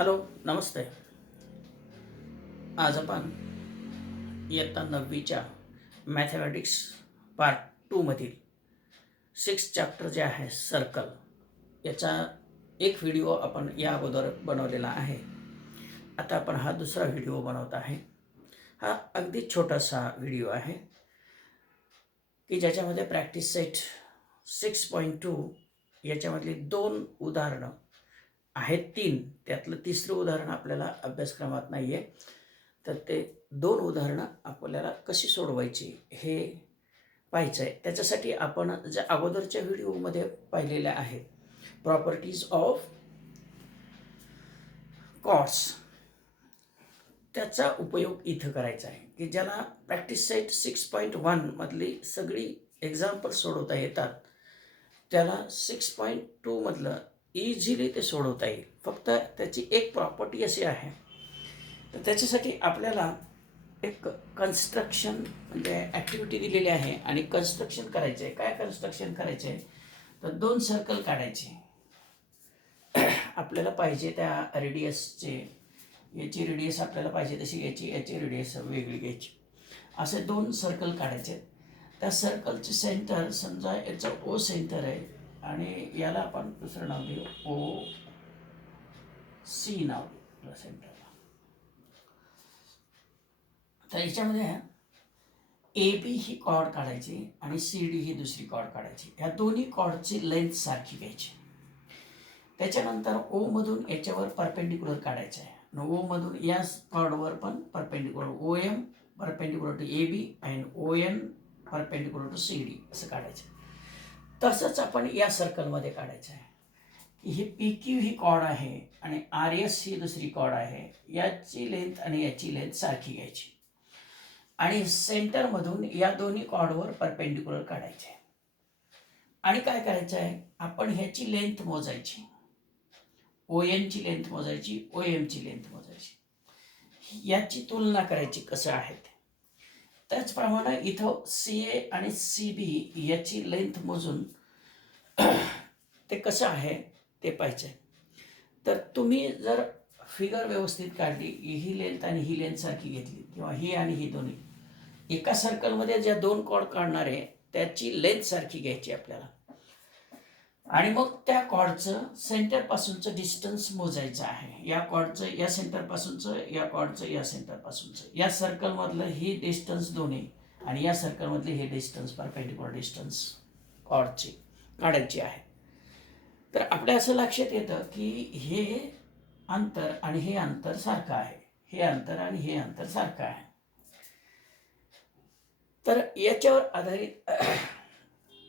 हॅलो, नमस्ते. आज आपण इयत्ता 9वीच्या मॅथमॅटिक्स पार्ट 2 मधील 6 चॅप्टर जे आहे सर्कल याचा एक व्हिडिओ आपण या अगोदर बनवलेला आहे. आता आपण हा दुसरा व्हिडिओ बनवत आहे. हा अगदी छोटासा व्हिडिओ आहे की ज्याच्यामध्ये प्रॅक्टिस सेट 6.2 याच्यामधली 2 उदाहरणं आहेत. 3 त्यातलं तिसरं उदाहरण आपल्याला अभ्यासक्रमात नाही आहे. तर ते 2 उदाहरणं आपल्याला कशी सोडवायची हे पाहायचं आहे. त्याच्यासाठी आपण ज्या अगोदरच्या व्हिडिओमध्ये पाहिलेल्या आहेत प्रॉपर्टीज ऑफ कॉर्ड्स त्याचा उपयोग इथं करायचा आहे की ज्याला प्रॅक्टिस सेट 6.1 मधली सगळी एक्झाम्पल सोडवता येतात त्याला 6.2 मधलं इझिली ते सोडवता येईल. फक्त त्याची एक प्रॉपर्टी अशी आहे, तर त्याच्यासाठी आपल्याला एक कन्स्ट्रक्शन म्हणजे ॲक्टिव्हिटी दिलेली आहे आणि कन्स्ट्रक्शन करायचे आहे. काय कन्स्ट्रक्शन करायचे आहे तर 2 सर्कल काढायचे आपल्याला पाहिजे त्या रेडियसचे. याची रेडियस आपल्याला पाहिजे तशी याची रेडियस वेगळी घ्यायची. असे 2 सर्कल काढायचे. त्या सर्कलचे सेंटर समजा याचं ओ सेंटर आहे आणि याला आपण दुसरं नाव देऊ ओ सी नाव देऊ सेंटरला. तर याच्यामध्ये ए बी ही कॉर्ड काढायची आणि सी डी ही दुसरी कॉर्ड काढायची. ह्या दोन्ही कॉर्डची लेंथ सारखी घ्यायची. त्याच्यानंतर ओ मधून याच्यावर परपेंडिक्युलर काढायचं आहे. ओ मधून या कॉर्डवर पण perpendicular O M perpendicular to A B and O N perpendicular to C D असं काढायचं. तसंच आपण या सर्कलमध्ये काढायचं आहे. ही पी क्यू ही कॉर्ड आहे आणि आर एस ही दुसरी कॉर्ड आहे. याची लेंथ आणि याची लेंथ सारखी घ्यायची आणि सेंटरमधून या दोन्ही कॉर्डवर परपेंडिक्युलर काढायचे. आणि काय करायचं आहे आपण ह्याची लेंथ मोजायची. ओ एनची लेंथ मोजायची, ओ एमची लेंथ मोजायची. याची तुलना करायची कसं आहे ते. त्याचप्रमाणे इथं सी ए आणि सी बी याची लेंथ मोजून ते कसं आहे ते पाहिजे. तर तुम्ही जर फिगर व्यवस्थित काढली, ही लेंथ आणि ही लेंथ सारखी घेतली किंवा ही आणि ही दोन्ही एका सर्कलमध्ये ज्या 2 कॉर्ड काढणार आहे त्याची लेंथ सारखी घ्यायची आपल्याला आणि मग त्या कॉर्डचं सेंटरपासूनचं डिस्टन्स मोजायचं आहे. या कॉर्डचं या सेंटरपासूनचं, या कॉर्डचं या सेंटरपासूनचं, या सर्कलमधलं ही डिस्टन्स दोन्ही आणि या सर्कलमधली हे डिस्टन्स परपेंडिक्युलर डिस्टन्स कॉर्डची काढायची आहे. तर आपल्या असं लक्षात येतं की हे अंतर आणि हे अंतर सारखं आहे, हे अंतर आणि हे अंतर सारखं आहे. तर याच्यावर आधारित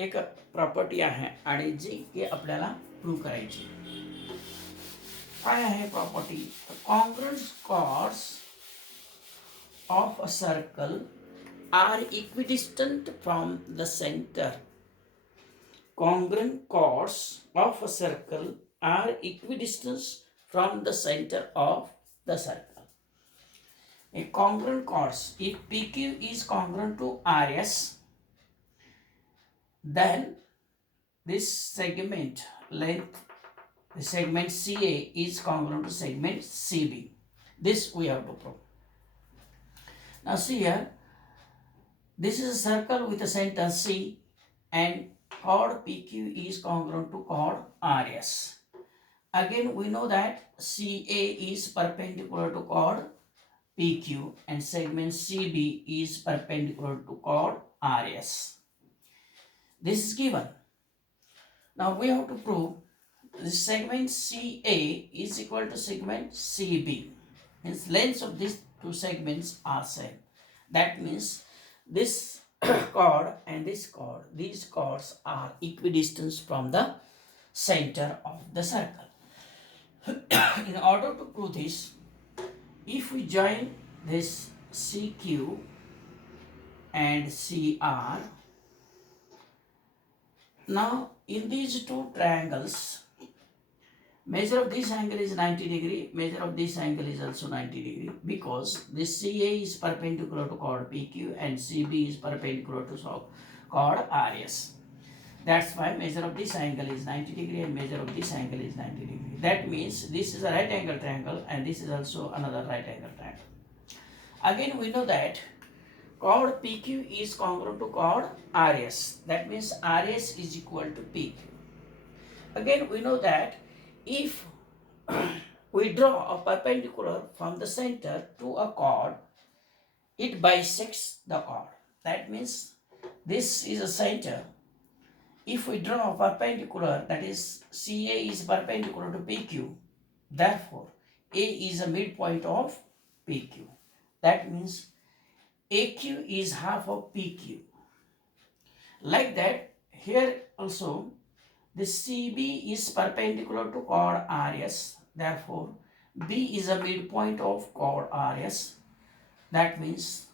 एक प्रॉपर्टी आहे आणि जी की आपल्याला प्रूव्ह करायची. काय आहे property? Congruent chords of a circle are equidistant from the centre. Congruent chords of a circle are equidistant from the center of the circle. A congruent chords, if PQ is congruent to RS, then this segment length, the segment CA is congruent to segment CB. This we have to prove. Now see here, this is a circle with a center C and chord PQ is congruent to chord RS. Again we know that CA is perpendicular to chord PQ and segment CB is perpendicular to chord RS. This is given. Now we have to prove the segment CA is equal to segment CB. Means lengths of these two segments are same. That means this chord and this chord, these chords are equidistant from the center of the circle. In order to prove this, if we join this CQ and CR, now in these two triangles, measure of this angle is 90 degree, measure of this angle is also 90 degree because this CA is perpendicular to chord PQ and CB is perpendicular to chord RS. That's why measure of this angle is 90 degree and measure of this angle is 90 degree. That means this is a right angle triangle and this is also another right angle triangle. Again, we know that chord PQ is congruent to chord RS. That means RS is equal to PQ. Again, we know that if we draw a perpendicular from the center to a chord, it bisects the chord. That means this is a center. If we draw a perpendicular, that is CA is perpendicular to PQ, therefore A is a midpoint of PQ. That means AQ is half of PQ. Like that, here also this CB is perpendicular to chord RS, therefore B is a midpoint of chord RS. That means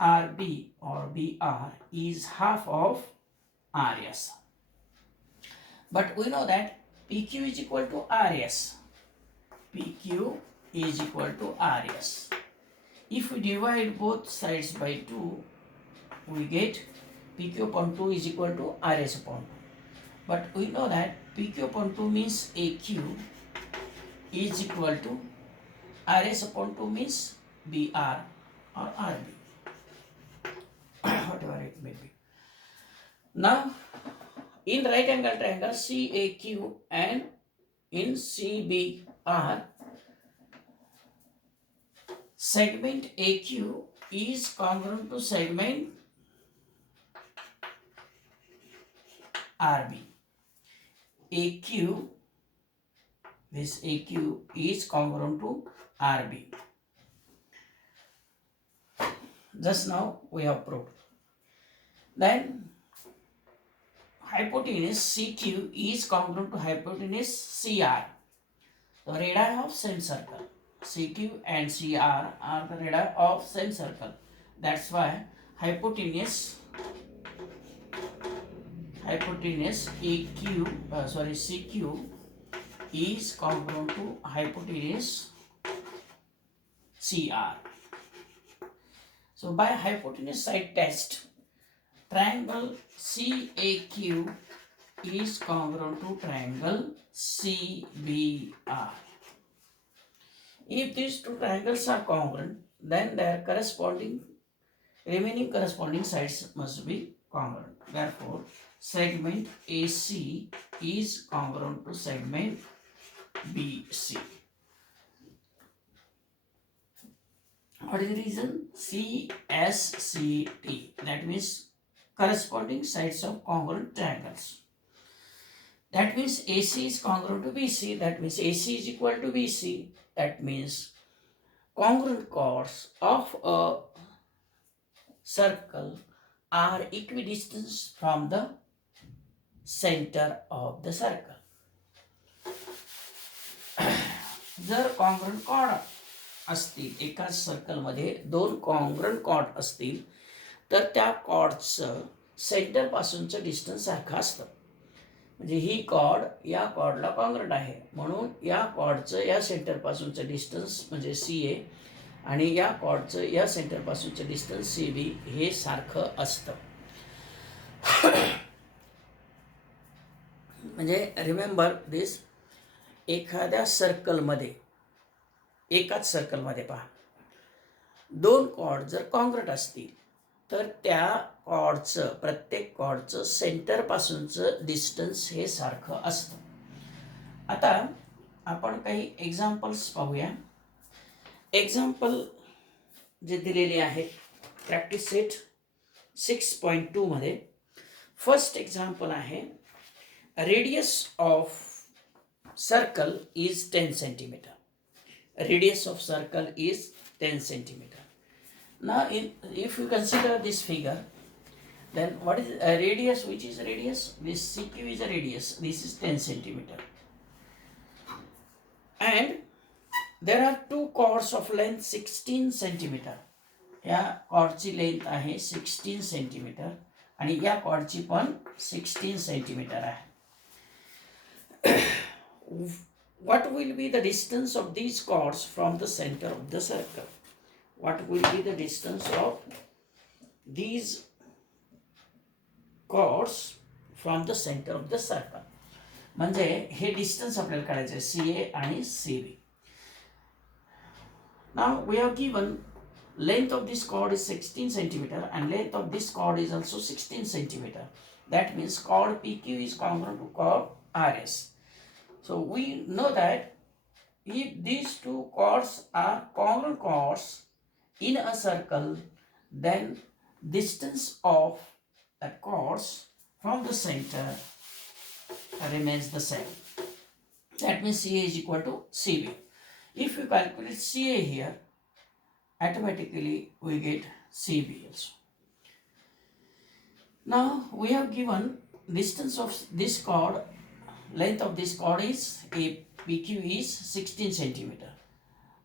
RB or BR is half of RS. But we know that PQ is equal to RS. PQ is equal to RS. If we divide both sides by 2, we get PQ upon 2 is equal to RS upon 2. But we know that PQ upon 2 means AQ is equal to RS upon 2 means BR or RB. Whatever it may be. Now, in right angle triangle CAQ and in CBR, segment AQ is congruent to segment RB. AQ, this AQ is congruent to RB. Just now we have proved. Then hypotenuse CQ is congruent to hypotenuse CR. The radii of same circle. CQ and CR are the radii of same circle. That's why hypotenuse CQ is congruent to hypotenuse CR. So by hypotenuse side test, triangle CAQ is congruent to triangle CBR. If these two triangles are congruent, then their remaining corresponding sides must be congruent. Therefore, segment AC is congruent to segment BC. What is the reason? CSCT. That means corresponding sides of congruent triangles. That means AC is congruent to BC. That means AC is equal to BC. That means congruent chords of a circle are equidistant from the center of the circle. जर congruent cord असतील, एकाच सर्कलमध्ये दोन congruent cord असतील तर त्या कॉर्डचं सेंटर पासूनचं डिस्टन्स सारखं असतं. म्हणजे ही कॉर्ड या कॉर्डला कॉन्ग्रंट आहे म्हणून या कॉर्डचं या सेंटर पासूनचं डिस्टन्स म्हणजे CA आणि या कॉर्डचं या सेंटर पासूनचं डिस्टन्स CB हे सारखं असतं. म्हणजे रिमेंबर दिस, एखाद्या सर्कलमध्ये, एकाच सर्कलमध्ये पहा, दोन कॉर्ड जर कॉन्ग्रंट असतील तर त्या कॉर्डचं, प्रत्येक कॉर्डचं सेंटरपासूनचं डिस्टन्स हे सारखं असतं. आता आपण काही एक्झाम्पल्स पाहूया. एक्झाम्पल जे दिलेले आहेत प्रॅक्टिस सेट 6.2 मध्ये. फर्स्ट एक्झाम्पल आहे, radius of circle is 10 centimetre. Radius of circle is 10 centimeter. Now, if you consider this figure, then what is a radius? Which is a radius? This CQ is a radius. This is 10 centimeter. And there are two chords of length 16 centimeter. या कॉर्डची लेंथ आहे 16 सेंटीमीटर आणि या कॉर्डची पण 16 सेंटीमीटर आहे. What will be the distance of these chords from the center of the circle? What will be the distance of these chords from the centre of the circle. म्हणजे हे डिस्टन्स आपल्याला काढायचं आहे CA आणि CB. Now we have given length of this chord is 16 centimeter and length of this chord is also 16 centimeter. That means chord PQ is congruent to chord RS. So we know that if these two chords are congruent chords in a circle, then distance of the chords from the center remains the same. That means CA is equal to CB. If you calculate CA here, automatically we get CB also. Now we have given distance of this chord, length of this chord is PQ is 16 centimeter.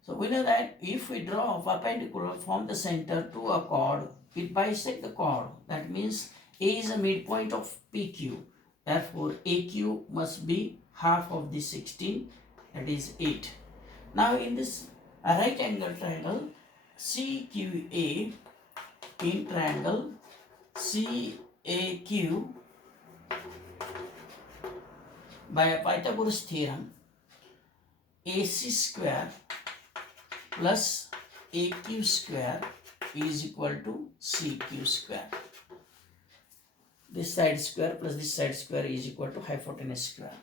So we know that if we draw a perpendicular from the center to a chord, it bisects the chord. That means A is a midpoint of PQ. Therefore AQ must be half of this 16, that is 8. Now in this right angle triangle CQA in triangle CAQ, by Pythagoras theorem, AC square plus AQ square is equal to CQ square. This side square plus this side square is equal to hypotenuse square.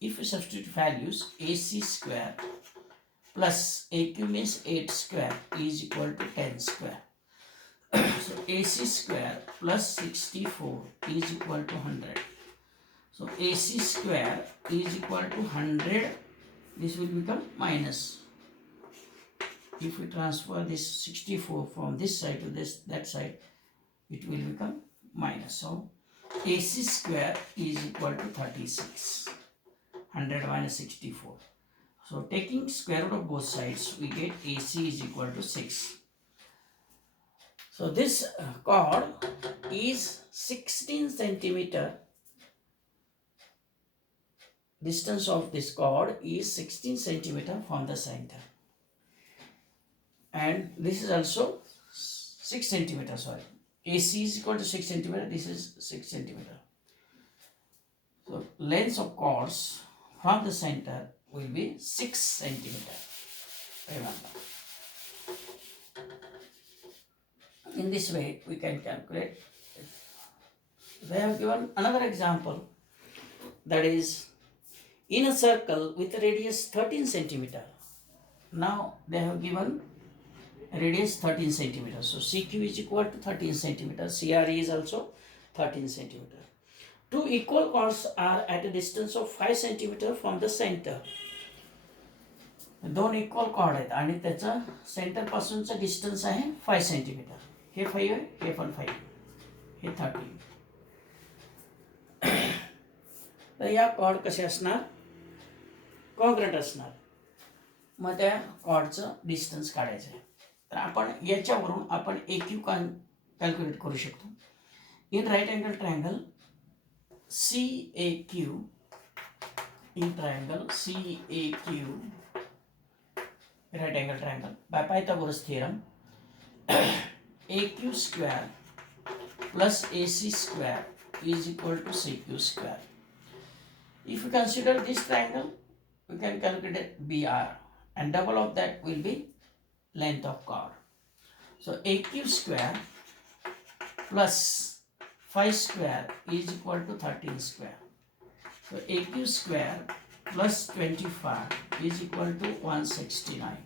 If we substitute values, AC square plus AQ means 8 square is equal to 10 square. So AC square plus 64 is equal to 100. So AC square is equal to 100. This will become minus. If we transfer this 64 from this side to that side, it will become minus. So AC square is equal to 36. 100 minus 64. So taking square root of both sides, we get AC is equal to 6. So this chord is 16 centimeter. Distance of this chord is 16 centimeter from the center. And this is also 6 centimeter, sorry. AC is equal to 6 centimeter, this is 6 centimeter. So length of chords from the center will be 6 centimeter. Remember. In this way, we can calculate. They have given another example, that is in a circle with a radius 13 centimeter. Now they have given radius 13 centimeter. So CQ is equal to 13 centimeter. CRE is also 13 centimeter. Two equal chords are at a distance of 5 centimeter from the center. दोन equal cord आहेत आणि त्याचा सेंटर पासूनचा डिस्टन्स आहे 5 सेंटीमीटर. हे 5 आहे, हे पण 5, हे 13. तर या कॉर्ड कसे असणार? कॉन्ग्रंट असणार. मग त्या कॉर्डचं डिस्टन्स काढायचं आहे. तर आपण याच्यावरून आपण AQ कॅल्क्युलेट करू शकतो. In right angle triangle CAQ, in triangle CAQ, right angle triangle, by Pythagoras theorem, AQ square plus AC square is equal to CQ square. If you consider this triangle, we can calculate BR, and double of that will be length of chord. So AQ square plus 5 square is equal to 13 square. So AQ square plus 25 is equal to 169.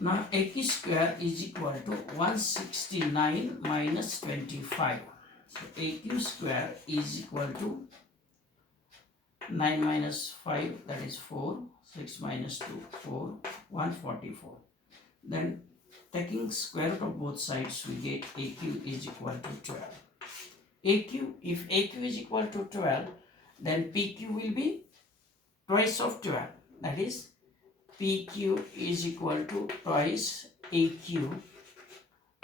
Now AQ square is equal to 169 minus 25. So AQ square is equal to 9 minus 5, that is 4, 6 minus 2, 4, 144. Then taking square root of both sides, we get AQ is equal to 12. AQ, if AQ is equal to 12, then PQ will be twice of 12. That is, PQ is equal to twice AQ,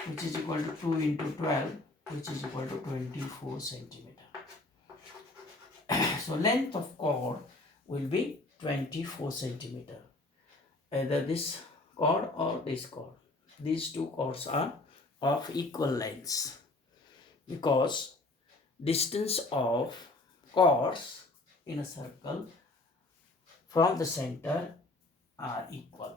which is equal to 2 into 12, which is equal to 24 centimeter. So length of chord will be 24 centimeter. Either this chord or this chord. These two chords are of equal lengths, because distance of chords in a circle from the center are equal.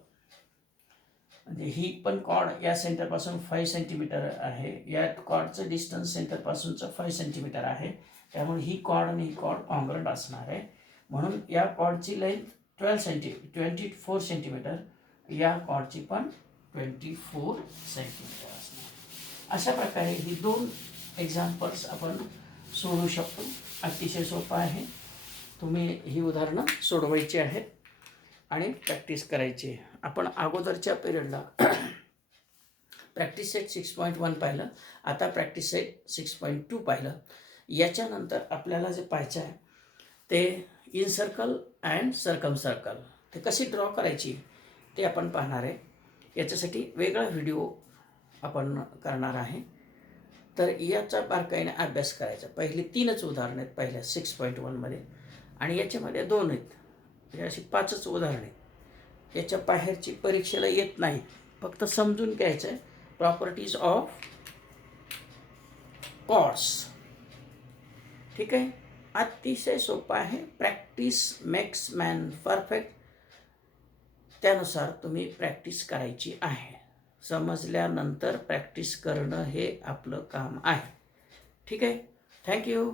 म्हणजे ही पण कॉर्ड या सेंटरपासून 5 सेंटीमीटर आहे, या कॉर्डचं डिस्टन्स सेंटरपासूनचं 5 सेंटीमीटर आहे. त्यामुळे ही कॉर्ड आणि ही कॉर्ड कॉन्ग्रंट असणार आहे. म्हणून या कॉर्डची लेंथ 24 सेंटीमीटर, या कॉर्डची पण 24 सेंटीमीटर असणार. अशा प्रकारे ही 2 एक्झाम्पल्स आपण सोडवू शकतो. अतिशय सोपं आहे. तुम्ही ही उदाहरणं सोडवायची आहेत आणि प्रॅक्टिस करायची आहे. आपण अगोदरच्या पिरियडला प्रॅक्टिस सेट 6.1 पाहिलं, आता प्रॅक्टिस सेट 6.2 पाहिलं. याच्यानंतर आपल्याला जे पाहायचं आहे ते इन सर्कल अँड सर्कल ते कशी ड्रॉ करायची ते आपण पाहणार आहे. याच्यासाठी वेगळा व्हिडिओ आपण करणार आहे. तर याचा बारकाईने अभ्यास करायचा. पहिली 3च उदाहरणं आहेत पहिल्या 6.1मध्ये, आणि याच्यामध्ये 2 आहेत. हे अशी 5च उदाहरणं आहेत. याच्या बाहेरची परीक्षेला येत नाही. फक्त समजून घ्यायचं आहे प्रॉपर्टीज ऑफ कॉर्ड्स. ठीक आहे. अतिशय सोपं आहे. Practice makes man perfect. त्यानुसार तुम्ही प्रॅक्टिस करायची आहे. समजल्यानंतर प्रॅक्टिस करणं हे आपलं काम आहे. ठीक आहे. थँक्यू.